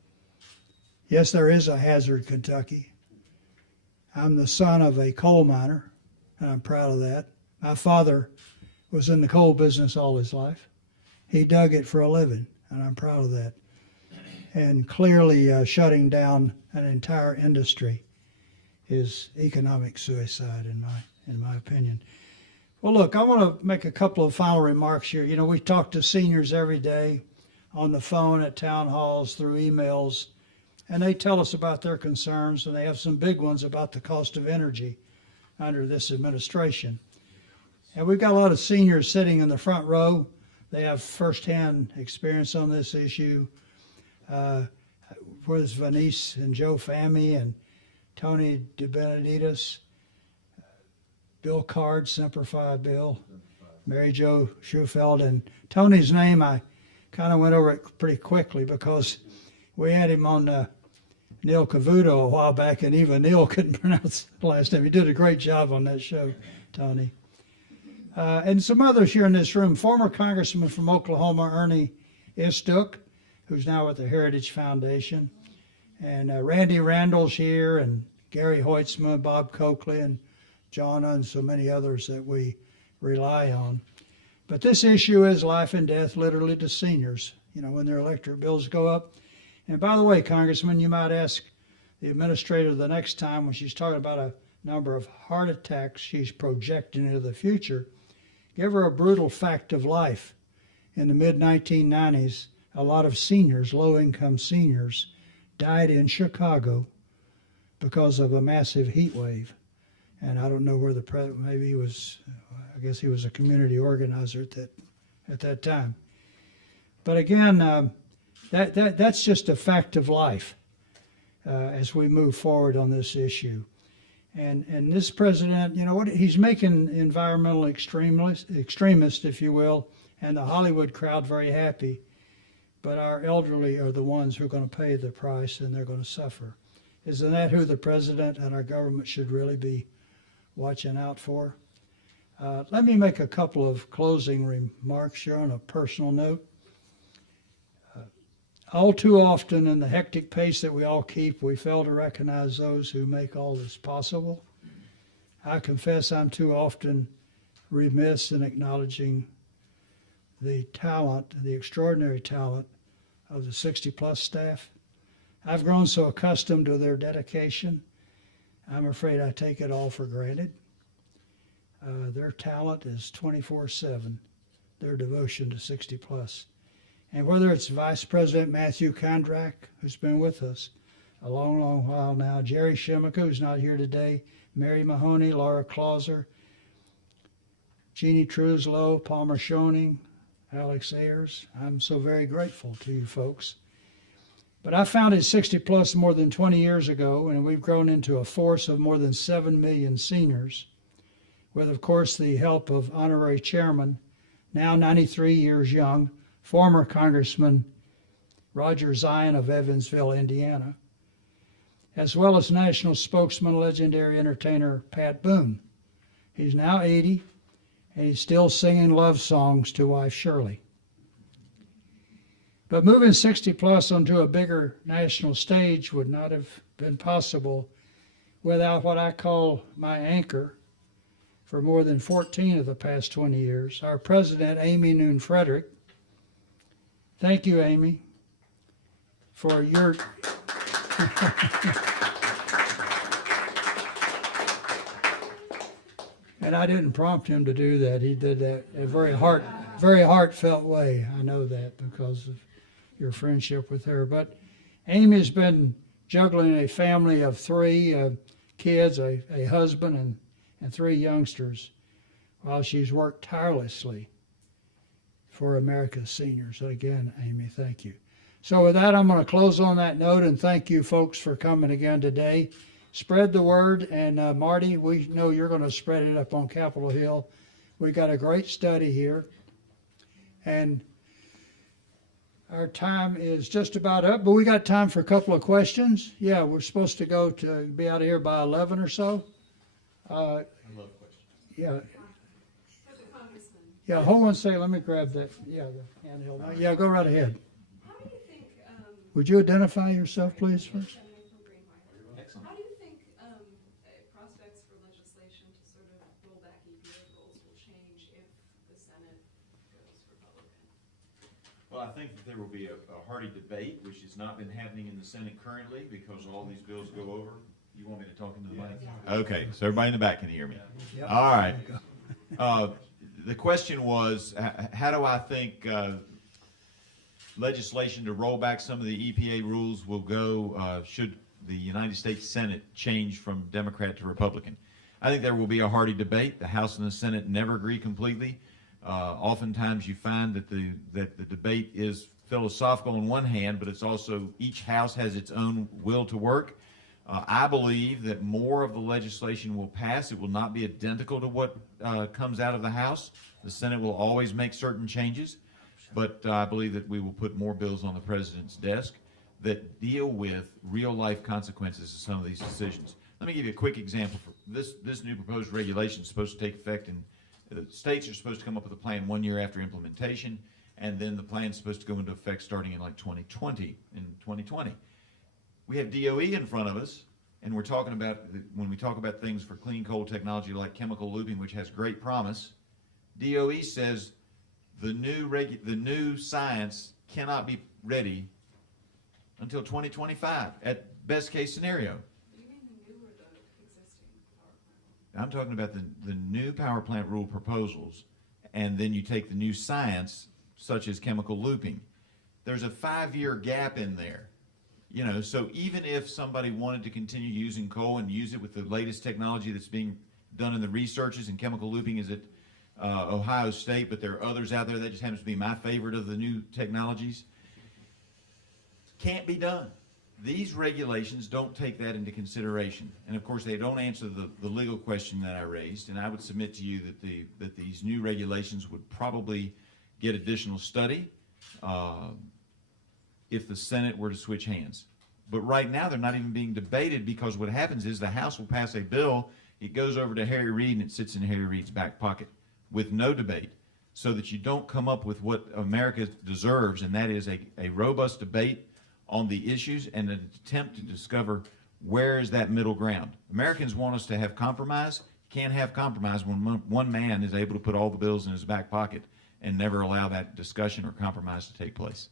yes, there is a Hazard, Kentucky. I'm the son of a coal miner, and I'm proud of that. My father was in the coal business all his life. He dug it for a living, and I'm proud of that. And clearly shutting down an entire industry is economic suicide, in my opinion. Well, look, I want to make a couple of final remarks here. We talk to seniors every day on the phone, at town halls, through emails, and they tell us about their concerns, and they have some big ones about the cost of energy under this administration. And we've got a lot of seniors sitting in the front row. They have firsthand experience on this issue. Where's Venice and Joe Fammy and Tony DeBenedictis, Bill Card, Semper Fi Bill, Mary Jo Schufeld, and Tony's name, I kind of went over it pretty quickly because we had him on Neil Cavuto a while back, and even Neil couldn't pronounce the last name. He did a great job on that show, Tony. And some others here in this room. Former Congressman from Oklahoma, Ernie Istook, who's now with the Heritage Foundation. And Randy Randall's here, and Gary Hoitzman, Bob Coakley, and Jonna, and so many others that we rely on. But this issue is life and death, literally, to seniors, when their electric bills go up. And by the way, Congressman, you might ask the administrator the next time when she's talking about a number of heart attacks she's projecting into the future, give her a brutal fact of life. In the mid-1990s, a lot of seniors, low-income seniors, died in Chicago because of a massive heat wave. And I don't know where the president, maybe he was, I guess he was a community organizer at that time. But again, that's just a fact of life as we move forward on this issue. And this president, he's making environmental extremists, if you will, and the Hollywood crowd very happy. But our elderly are the ones who are going to pay the price, and they're going to suffer. Isn't that who the president and our government should really be watching out for? Let me make a couple of closing remarks here on a personal note. All too often in the hectic pace that we all keep, we fail to recognize those who make all this possible. I confess I'm too often remiss in acknowledging the talent, the extraordinary talent of the 60-plus staff. I've grown so accustomed to their dedication, I'm afraid I take it all for granted. Their talent is 24/7 their devotion to 60 plus. And whether it's Vice President Matthew Kondrak, who's been with us a long, long while now, Jerry Shimmick, who's not here today, Mary Mahoney, Laura Clauser, Jeannie Truslow, Palmer Schoening, Alex Ayers. I'm so very grateful to you folks. But I founded 60 Plus more than 20 years ago, and we've grown into a force of more than 7 million seniors, with, of course, the help of honorary chairman, now 93 years young, former Congressman Roger Zion of Evansville, Indiana, as well as national spokesman, legendary entertainer Pat Boone. He's now 80, and he's still singing love songs to wife Shirley. But moving 60 plus onto a bigger national stage would not have been possible without what I call my anchor for more than 14 of the past 20 years, our president, Amy Noon Frederick. Thank you, Amy, for your and I didn't prompt him to do that. He did that in a very heartfelt way. I know that because of your friendship with her. But Amy's been juggling a family of 3 kids, a husband, and 3 youngsters, while she's worked tirelessly for America's seniors. So again, Amy, thank you. So with that, I'm going to close on that note and thank you folks for coming again today. Spread the word, and Marty, we know you're going to spread it up on Capitol Hill. We got a great study here, and our time is just about up, but we got time for a couple of questions. Yeah, we're supposed to be out of here by 11 or so. I love questions. Yeah. For the congressman. Yeah, hold on a second. Let me grab that. Yeah, the handheld. Yeah, go right ahead. How do you think, Would you identify yourself, please, first? Senator from Greenway, Excellent. how do you think prospects for legislation to sort of roll back EPA rules will change if the Senate goes Republican? Well, I think that there will be a hearty debate, which has not been happening in the Senate currently because all these bills go over. You want me to talk into the mic? Okay, so everybody in the back can hear me. Yep. All right. The question was, how do I think legislation to roll back some of the EPA rules will go should the United States Senate change from Democrat to Republican? I think there will be a hearty debate. The House and the Senate never agree completely. Oftentimes you find that the debate is philosophical on one hand, but it's also each house has its own will to work. I believe that more of the legislation will pass. It will not be identical to what comes out of the House. The Senate will always make certain changes, but I believe that we will put more bills on the president's desk that deal with real-life consequences of some of these decisions. Let me give you a quick example. For this new proposed regulation is supposed to take effect in the states are supposed to come up with a plan 1 year after implementation, and then the plan is supposed to go into effect starting in like 2020. We have DOE in front of us, and we're talking about, when we talk about things for clean coal technology like chemical looping, which has great promise, DOE says the new science cannot be ready until 2025 at best case scenario. Do you mean the new or the existing power plant? I'm talking about the new power plant rule proposals, and then you take the new science, such as chemical looping. There's a 5-year gap in there. You know, so even if somebody wanted to continue using coal and use it with the latest technology that's being done in the researches, and chemical looping is at Ohio State, but there are others out there. That just happens to be my favorite of the new technologies. Can't be done. These regulations don't take that into consideration. And of course, they don't answer the legal question that I raised. And I would submit to you that these new regulations would probably get additional study if the Senate were to switch hands. But right now, they're not even being debated, because what happens is the House will pass a bill, it goes over to Harry Reid, and it sits in Harry Reid's back pocket with no debate, so that you don't come up with what America deserves, and that is a robust debate on the issues and an attempt to discover where is that middle ground. Americans want us to have compromise. Can't have compromise when one man is able to put all the bills in his back pocket and never allow that discussion or compromise to take place.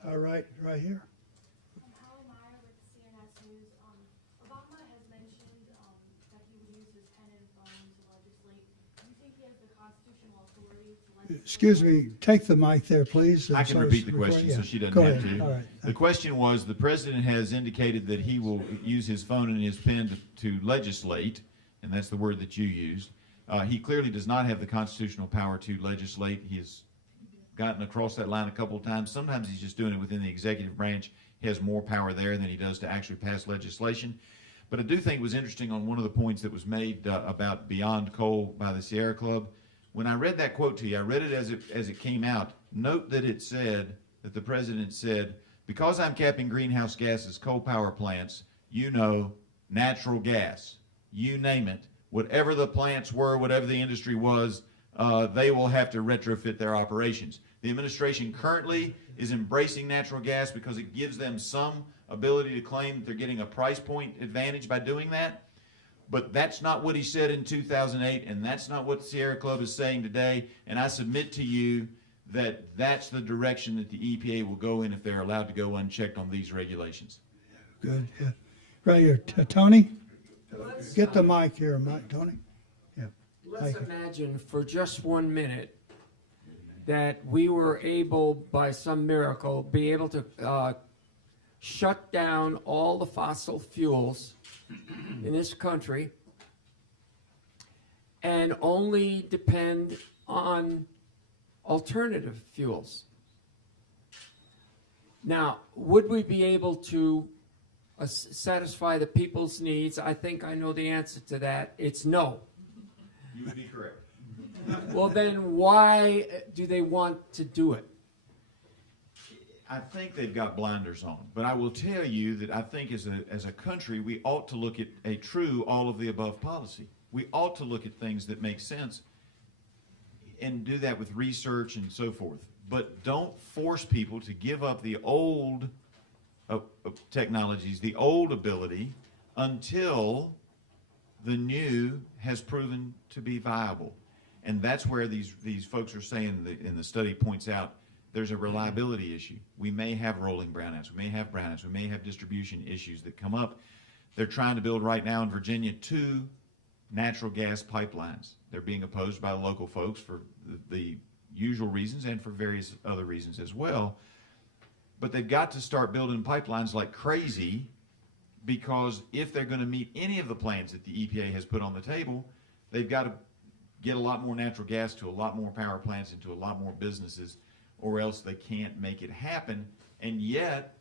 All right, right here. Hal Meyer with CNS News. Obama has mentioned that he would use his pen and phone to legislate. Do you think he has the constitutional constitutional authority to legislate. Excuse me, take the mic there, please. I can So repeat the record- question yeah. so she doesn't Go have ahead. to. All right. The question was, the president has indicated that he will use his phone and his pen to legislate, and that's the word that you used. He clearly does not have the constitutional power to legislate. He has gotten across that line a couple of times. Sometimes he's just doing it within the executive branch. He has more power there than he does to actually pass legislation. But I do think it was interesting on one of the points that was made about Beyond Coal by the Sierra Club. When I read that quote to you, I read it as it came out. Note that it said, that the president said, because I'm capping greenhouse gases, coal power plants, natural gas, you name it, whatever the plants were, whatever the industry was, they will have to retrofit their operations. The administration currently is embracing natural gas because it gives them some ability to claim that they're getting a price point advantage by doing that. But that's not what he said in 2008, and that's not what the Sierra Club is saying today. And I submit to you that that's the direction that the EPA will go in if they're allowed to go unchecked on these regulations. Good, yeah. Right here, Tony? Get the mic here, Tony. Yeah. Let's Thank you. imagine for just 1 minute that we were able, by some miracle, be able to shut down all the fossil fuels in this country and only depend on alternative fuels. Now, would we be able to satisfy the people's needs? I think I know the answer to that. It's no. You would be correct. Well, then why do they want to do it? I think they've got blinders on, but I will tell you that I think as a country, we ought to look at a true all-of-the-above policy. We ought to look at things that make sense and do that with research and so forth. But don't force people to give up the old technologies, the old ability, until the new has proven to be viable. And that's where these folks are saying, and the study points out, there's a reliability issue. We may have rolling brownouts, we may have brownouts, we may have distribution issues that come up. They're trying to build right now in Virginia 2 natural gas pipelines. They're being opposed by local folks for the usual reasons and for various other reasons as well. But they've got to start building pipelines like crazy, because if they're going to meet any of the plans that the EPA has put on the table, they've got to get a lot more natural gas to a lot more power plants and to a lot more businesses, or else they can't make it happen. And yet,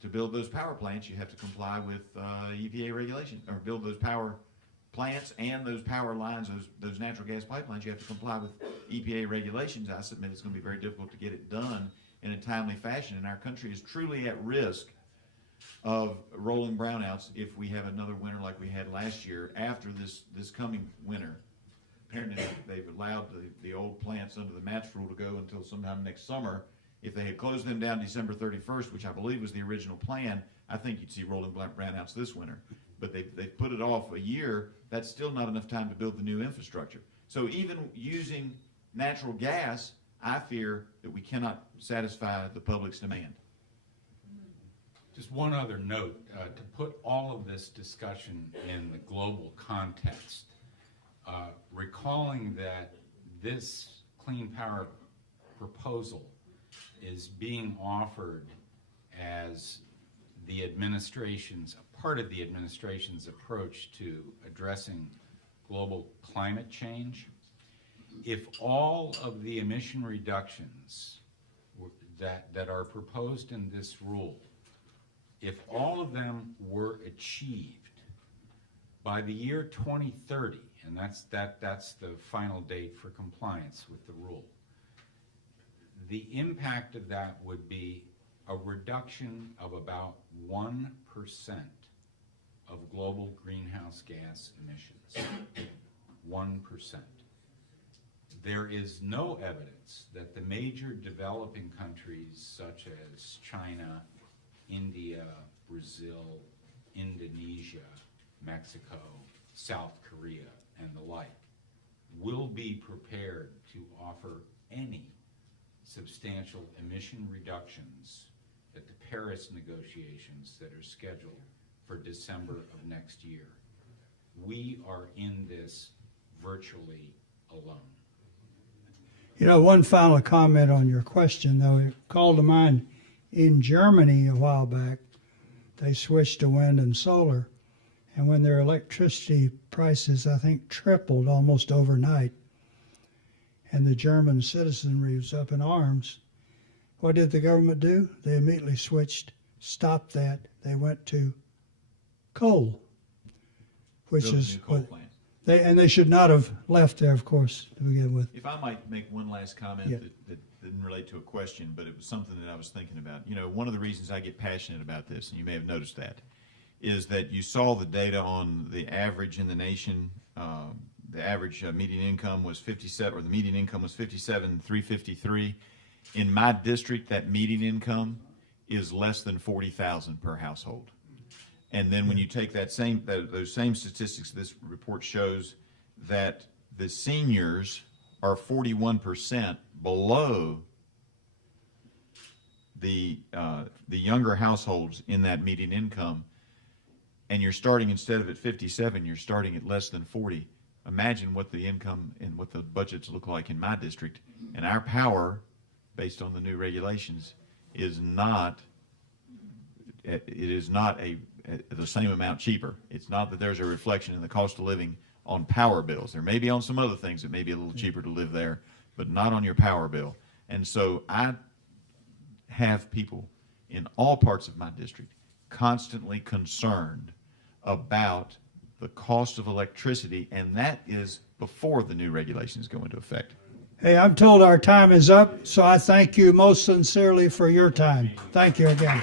to build those power plants, you have to comply with EPA regulation, or build those power plants and those power lines, those natural gas pipelines, you have to comply with EPA regulations. I submit it's going to be very difficult to get it done in a timely fashion, and our country is truly at risk of rolling brownouts if we have another winter like we had last year after this coming winter. Apparently they've allowed the old plants under the MATS rule to go until sometime next summer. If they had closed them down December 31st, which I believe was the original plan, I think you'd see rolling brownouts this winter. But they've put it off a year. That's still not enough time to build the new infrastructure. So even using natural gas, I fear that we cannot satisfy the public's demand. Just one other note, to put all of this discussion in the global context, recalling that this clean power proposal is being offered as the administration's, a part of the administration's approach to addressing global climate change. If all of the emission reductions that are proposed in this rule, if all of them were achieved by the year 2030, and that's the final date for compliance with the rule, the impact of that would be a reduction of about 1% of global greenhouse gas emissions. 1%. There is no evidence that the major developing countries such as China, India, Brazil, Indonesia, Mexico, South Korea, and the like will be prepared to offer any substantial emission reductions at the Paris negotiations that are scheduled for December of next year. We are in this virtually alone. You know, one final comment on your question, though. It called to mind in Germany a while back, they switched to wind and solar. And when their electricity prices, I think, tripled almost overnight, and the German citizenry was up in arms, what did the government do? They immediately stopped that. They went to coal, which Built a is new coal what plant. they should not have left there, of course, to begin with. If I might make one last comment Yeah. that didn't relate to a question, but it was something that I was thinking about. You know, one of the reasons I get passionate about this, and you may have noticed that, is that you saw the data on the average in the nation. The average median income was 57, or the median income was 57,353. In my district, that median income is less than 40,000 per household. And then when you take those same statistics, this report shows that the seniors are 41% below the younger households in that median income, and you're starting, instead of at 57, you're starting at less than 40. Imagine what the income and what the budgets look like in my district. And our power, based on the new regulations, is not the same amount cheaper. It's not that there's a reflection in the cost of living on power bills. There may be on some other things that may be a little cheaper to live there, but not on your power bill. And so I have people in all parts of my district constantly concerned about the cost of electricity, and that is before the new regulations go into effect. Hey, I'm told our time is up, so I thank you most sincerely for your time. Thank you again.